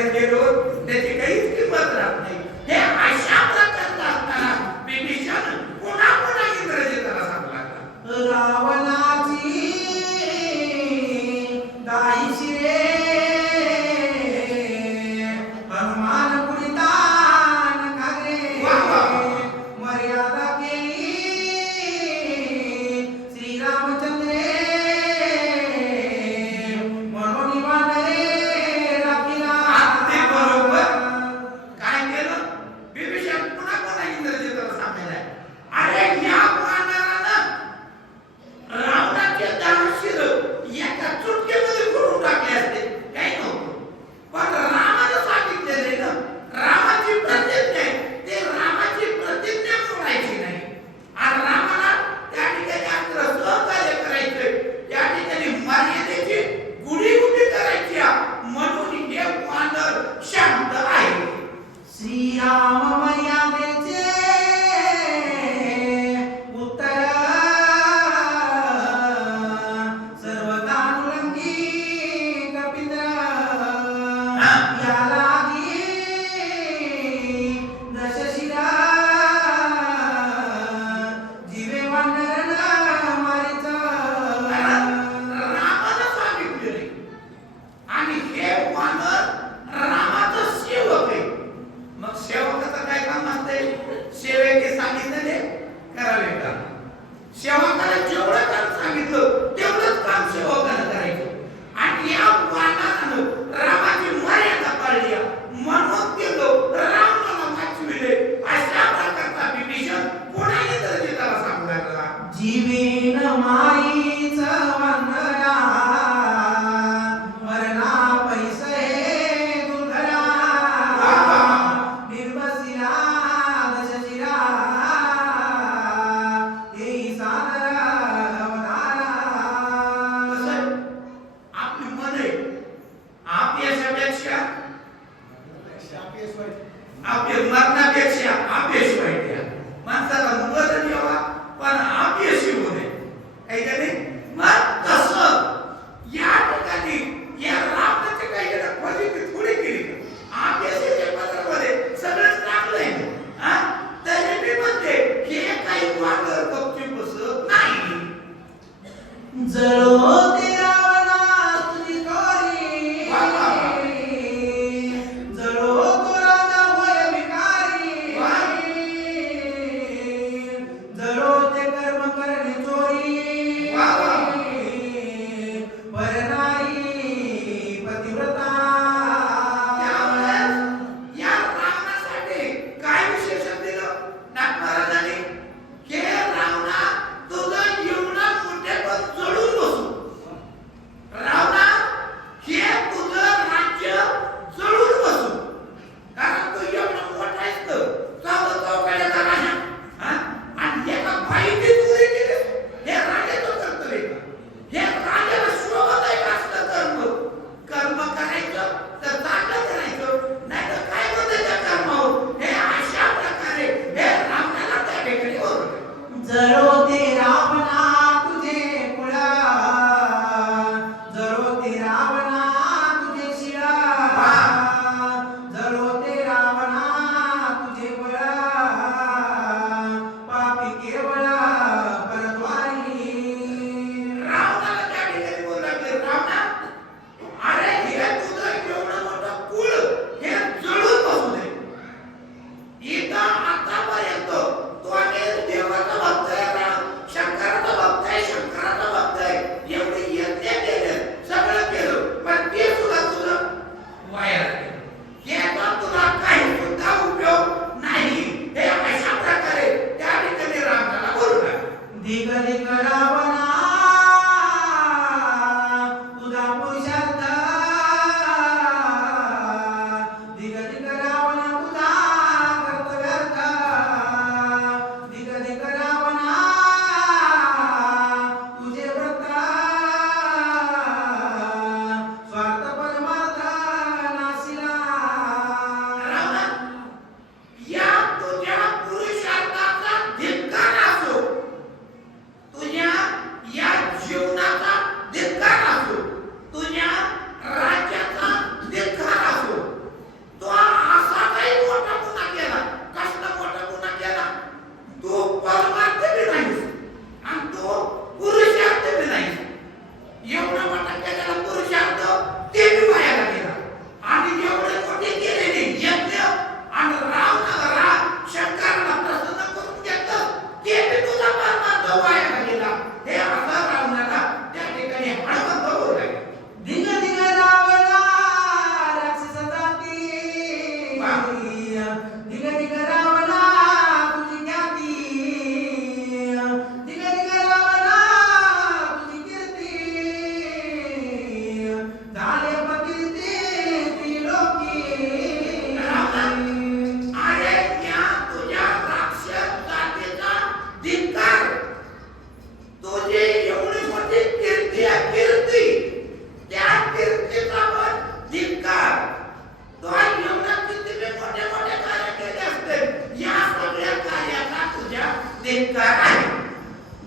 आहेत ते लोक त्याची काहीच किंमत राहत Dạ, Ambiala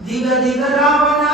దిగ దిగ రావణా